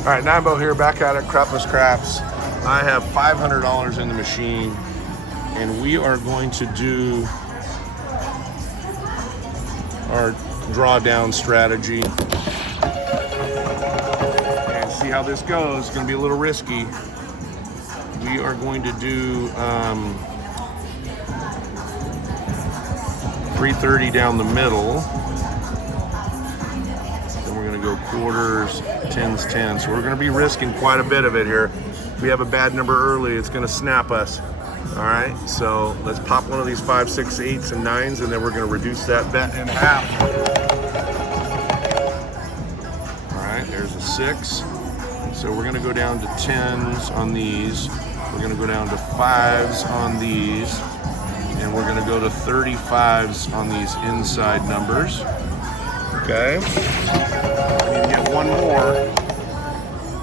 All right, Nimbo here, back at it, Crapless Craps. I have $500 in the machine, and we are going to do our drawdown strategy and see how this goes. It's going to be a little risky. We are going to do 330 down the middle. Then we're going to go quarters, tens, tens. So we're going to be risking quite a bit of it here. If we have a bad number early, it's going to snap us. All right, so let's pop one of these 5, 6, 8s, and 9s, and then we're going to reduce that bet in half. All right, there's a 6. So we're going to go down to 10s on these. We're going to go down to 5s on these. And we're going to go to 35s on these inside numbers. Okay. We need to get one more.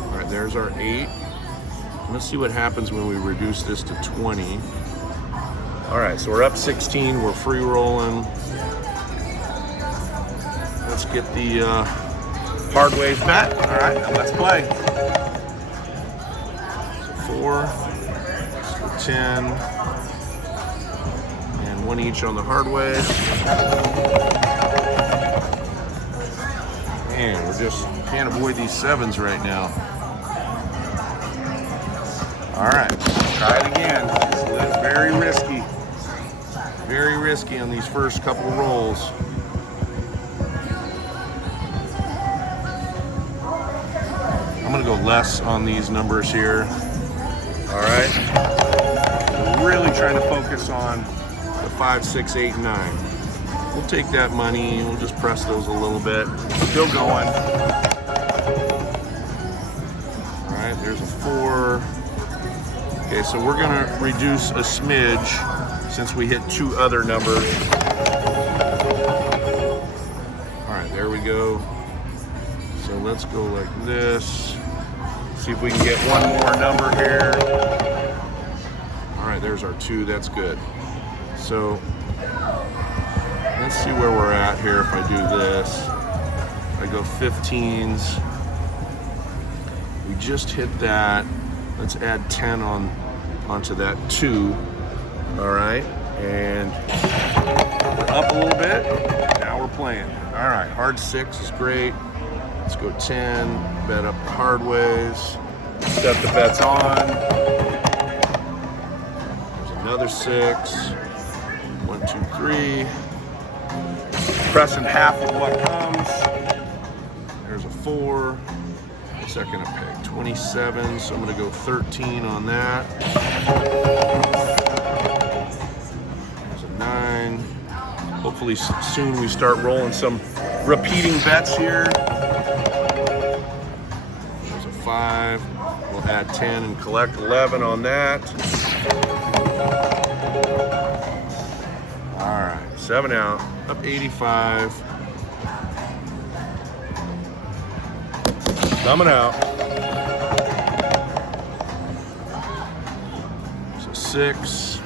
All right, there's our 8. Let's see what happens when we reduce this to 20. All right, so we're up 16. We're free rolling. Let's get the hard wave bet. All right, now let's play. So 4, let's go 10, and 1 each on the hard wave. Man, we just can't avoid these 7s right now. All right, try it again. It's very risky. Very risky on these first couple rolls. I'm gonna go less on these numbers here. All right. We're really trying to focus on the 5, 6, 8, and 9. We'll take that money, we'll just press those a little bit. Still going. All right, there's a 4. Okay, so we're gonna reduce a smidge since we hit 2 other numbers. All right, there we go. So let's go like this. See if we can get one more number here. All right, there's our 2, that's good. So let's see where we're at here if I do this. I go 15s. We just hit that. Let's add 10 onto that 2. All right, and we're up a little bit. Now we're playing. All right, hard 6 is great. Let's go 10, bet up the hard ways. Set the bets on. There's another 6. 1, 2, 3. Pressing half of what comes. There's a 4. What's that gonna pick? 27, so I'm gonna go 13 on that. There's a 9. Hopefully soon we start rolling some repeating bets here. There's a 5. We'll add 10 and collect 11 on that. All right, 7 out, up 85. Coming out. So 6.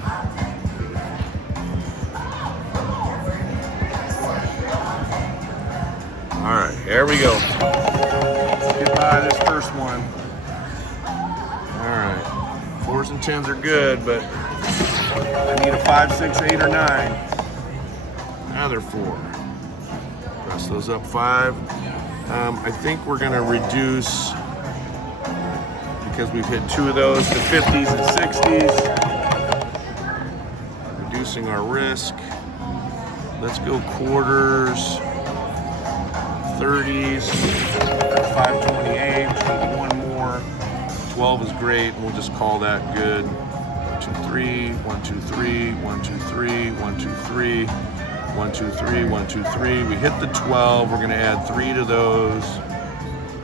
All right, here we go. Let's get by this first one. All right, 4s and 10s are good, but I need a 5, 6, 8, or 9. Another 4. Press those up 5. I think we're gonna reduce, because we've hit 2 of those, to 50s and 60s. Reducing our risk. Let's go quarters, 30s, 528, need 1 more. 12 is great, and we'll just call that good. 1, 2, 3, 1, 2, 3, 1, 2, 3, 1, 2, 3. 1, 2, 3, 1, 2, 3. We hit the 12. We're gonna add 3 to those.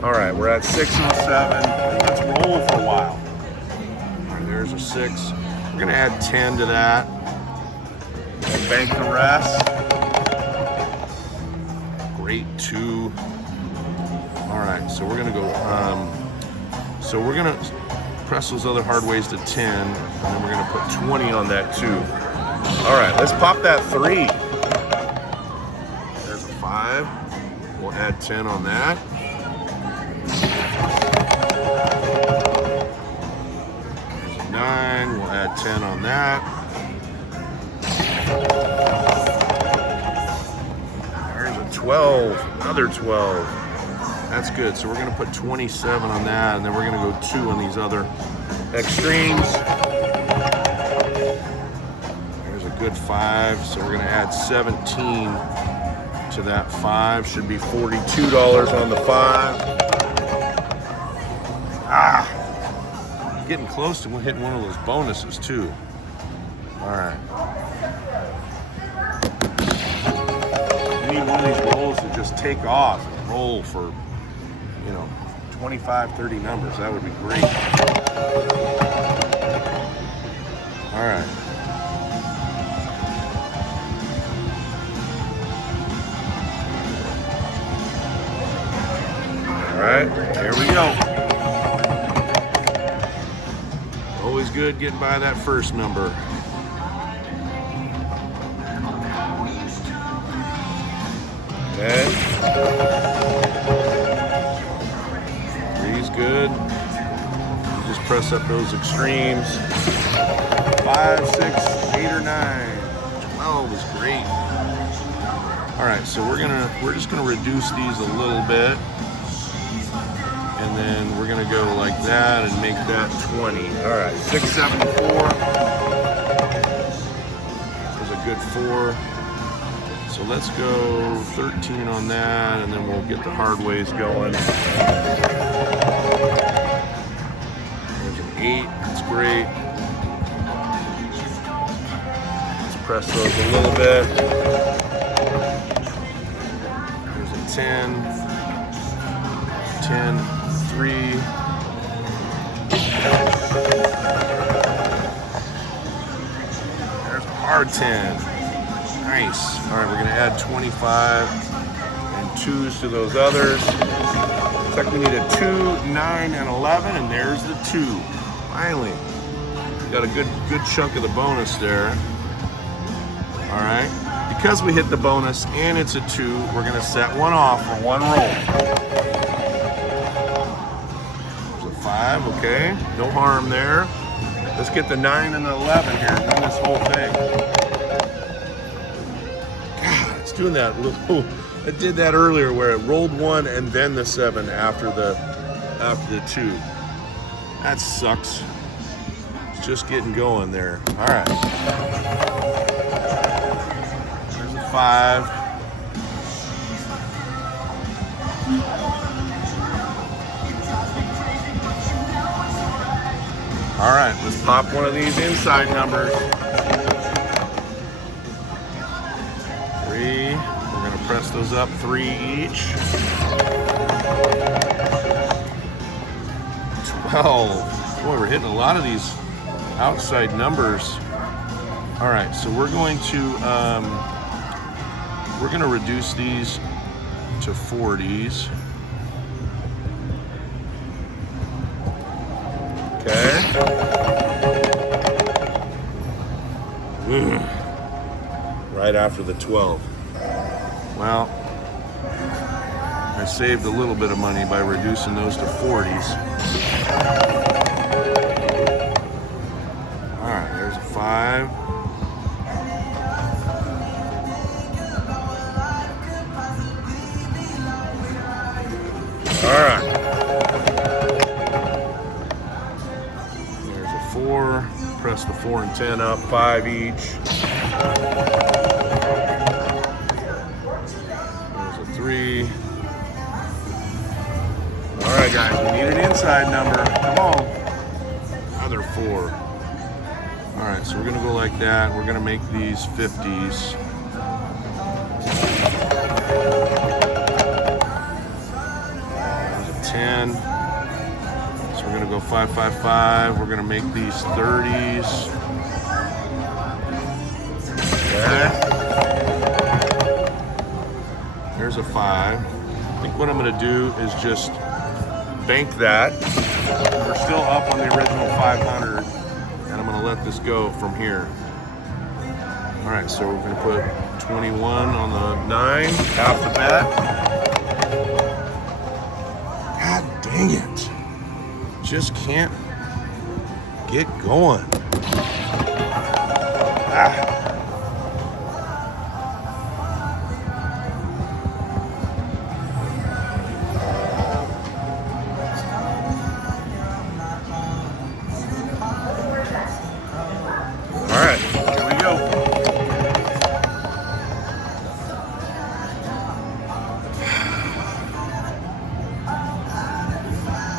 All right, we're at 607. Let's roll for a while. All right, there's a 6. We're gonna add 10 to that. And bank the rest. Great 2. All right, so we're gonna go. So we're gonna press those other hard ways to 10, and then we're gonna put 20 on that 2. All right, let's pop that 3. 5. We'll add 10 on that. 12, another 12. That's good. So we're going to put 27 on that, and then we're going to go 2 on these other extremes. There's a good 5. So we're going to add 17 to that 5. Should be $42 on the 5. Getting close to hitting one of those bonuses too. All right. We need one of these rolls to just take off and roll for, 25, 30 numbers. That would be great. All right. All right, here we go. Always good getting by that first number. Okay. 3's good. You just press up those extremes. 5, 6, 8, or 9. 12 is great. All right, so we're just gonna reduce these a little bit. And then we're gonna go like that and make that 20. All right, 6, 7, 4. There's a good 4. So let's go 13 on that, and then we'll get the hard ways going. There's an 8, that's great. Let's press those a little bit. There's a 10, 10, 3. There's a hard 10. Nice. All right, we're going to add 25 and 2s to those others. Looks like we need a 2, 9, and 11, and there's the 2. Finally. We got a good chunk of the bonus there. All right. Because we hit the bonus and it's a 2, we're going to set one off for one roll. 5, okay, no harm there. Let's get the 9 and the 11 here, run this whole thing. God, it's doing that little, it did that earlier where it rolled 1 and then the 7 after the 2. That sucks. It's just getting going there. All right. There's a 5. All right, let's pop one of these inside numbers. 3, we're gonna press those up 3 each. 12, boy, we're hitting a lot of these outside numbers. All right, so we're going to reduce these to 40s. Okay. Right after the 12. Well, I saved a little bit of money by reducing those to 40s. All right, there's a 5. All right. 4, press the 4 and 10 up, 5 each. There's a 3. All right, guys, we need an inside number. Come on. Another 4. All right, so we're gonna go like that. We're gonna make these 50s. There's a 10. We're gonna go 5, 5, 5. We're gonna make these 30s. Okay. There's a 5. I think what I'm gonna do is just bank that. We're still up on the original 500, and I'm gonna let this go from here. All right, so we're gonna put 21 on the 9, half the bet. God dang it. Just can't get going.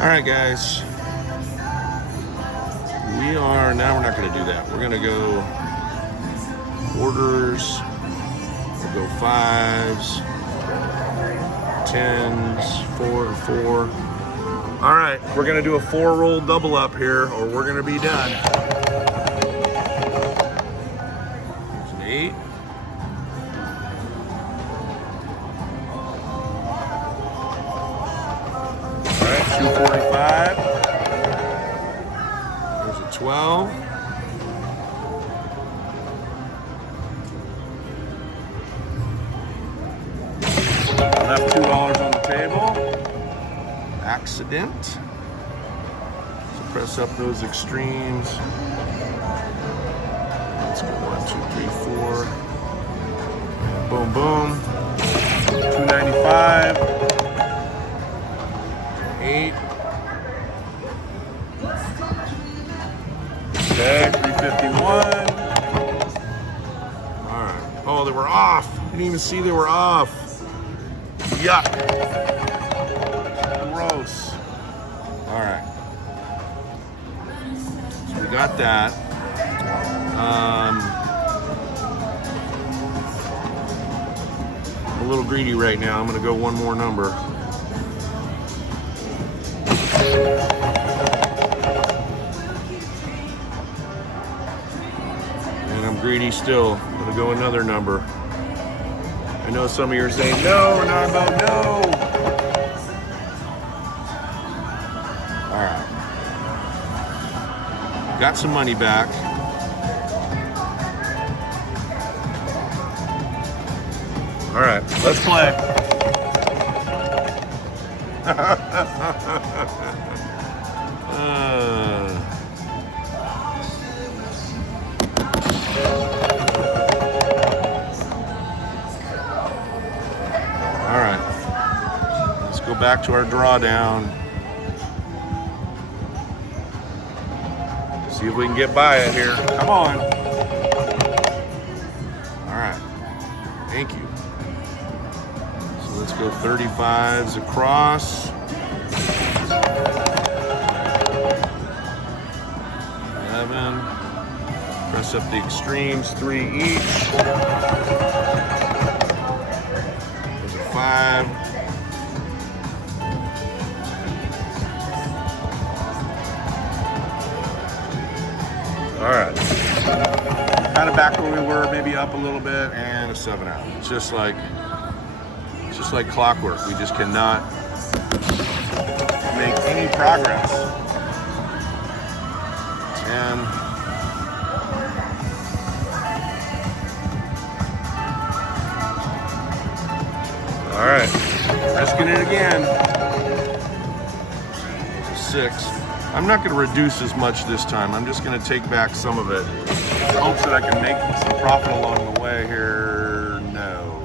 All right, guys. We're not going to do that. We're going to go quarters. We'll go fives, tens, 4 and 4. All right, we're going to do a 4-roll double up here, or we're going to be done. There's an 8. All right, 245. There's a 12. Left $2 on the table. Accident. So press up those extremes. Let's go 1, 2, 3, 4. Boom, boom. 295. 8. Okay, 351. All right. Oh, they were off. Didn't even see they were off. Yuck. Gross. All right. So we got that. I'm a little greedy right now. I'm going to go one more number. And I'm greedy still. I'm going to go another number. I know some of you are saying, no, we're not about no. All right. Got some money back. All right, let's play. All right, let's go back to our drawdown. See if we can get by it here. Come on. All right, thank you. So let's go 35s across. 11. Press up the extremes, 3 each. There's a 5. All right. Kind of back where we were, maybe up a little bit, and a 7 out. It's just like clockwork. We just cannot make any progress. 10. All right, risking it again. 6. I'm not going to reduce as much this time. I'm just going to take back some of it in hopes that I can make some profit along the way here. No.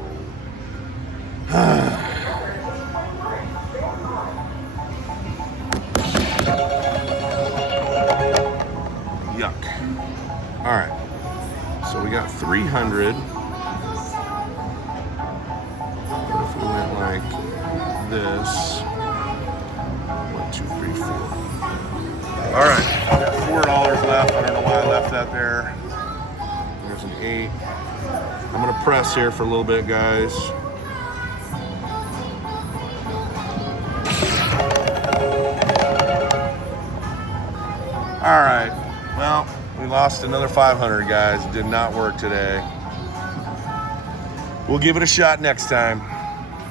Yuck. All right. So we got 300. What if we went like this? 1, 2, 3, 4. All right, got $4 left. I don't know why I left that there. There's an 8. I'm gonna press here for a little bit, guys. All right, well, we lost another 500, guys. It did not work today. We'll give it a shot next time.